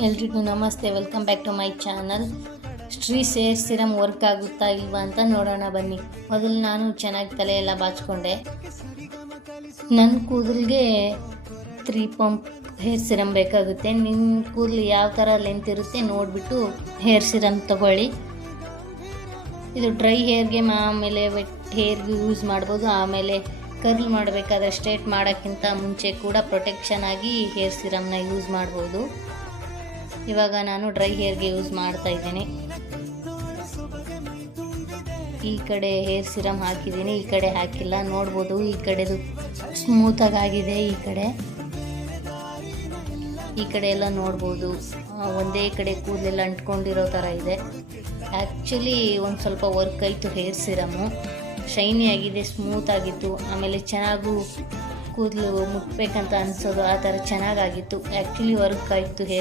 ಎಲ್ರಿಗೂ ನಮಸ್ತೆ, welcome back to my channel. Streax hair serum work ಆಗುತ್ತಾ ಇಲ್ವಾ ಅಂತ ನೋಡೋಣ ಬನ್ನಿ. ಮೊದಲು ನಾನು ಚೆನ್ನಾಗಿ ತಲೆಯೆಲ್ಲ ಬಾಚಿಕೊಂಡೆ. ನನ್ನ ಕೂದಲಿಗೆ 3 ಪಂಪ್ ಹೇರ್ ಸಿರಮ್ ಬೇಕಾಗುತ್ತೆ. ನಿಮ್ಮ ಕೂದಲು ಯಾವ ಥರ ಲೆಂತ್ ಇರುತ್ತೆ ನೋಡಿಬಿಟ್ಟು ಹೇರ್ ಸಿರಮ್ ತೊಗೊಳ್ಳಿ. ಇದು ಡ್ರೈ ಹೇರ್ಗೆ ಆಮೇಲೆ ವೆಟ್ ಹೇರ್ಗೆ ಯೂಸ್ ಮಾಡ್ಬೋದು. ಆಮೇಲೆ ಕರ್ಲ್ ಮಾಡಬೇಕಾದ್ರೆ ಸ್ಟ್ರೇಟ್ ಮಾಡೋಕ್ಕಿಂತ ಮುಂಚೆ ಕೂಡ ಪ್ರೊಟೆಕ್ಷನ್ ಆಗಿ ಹೇರ್ ಸಿರಮ್ನ ಯೂಸ್ ಮಾಡ್ಬೋದು. ಇವಾಗ ನಾನು ಡ್ರೈ ಹೇರ್ಗೆ ಯೂಸ್ ಮಾಡ್ತಾ ಇದ್ದೀನಿ. ಈ ಕಡೆ ಹೇರ್ ಸಿರಮ್ ಹಾಕಿದ್ದೀನಿ, ಈ ಕಡೆ ಹಾಕಿಲ್ಲ. ನೋಡ್ಬೋದು ಈ ಕಡೆದು ಸ್ಮೂತಾಗಿ ಆಗಿದೆ. ಈ ಕಡೆ ಎಲ್ಲ ನೋಡ್ಬೋದು ಒಂದೇ ಕಡೆ ಕೂದಲೆಲ್ಲ ಅಂಟ್ಕೊಂಡಿರೋ ಥರ ಇದೆ. ಆ್ಯಕ್ಚುಲಿ ಒಂದು ಸ್ವಲ್ಪ ವರ್ಕ್ ಆಯಿತು. ಹೇರ್ ಸಿರಮ್ಮು ಶೈನಿ ಆಗಿದೆ, ಸ್ಮೂತ್ ಆಗಿತ್ತು. ಆಮೇಲೆ ಚೆನ್ನಾಗೂ ಕೂದಲು ಮುಟ್ಬೇಕಂತ ಅನಿಸೋದು, ಆ ಥರ ಚೆನ್ನಾಗಾಗಿತ್ತು. ಆ್ಯಕ್ಚುಲಿ ವರ್ಕ್ ಆಯಿತು ಹೇರ್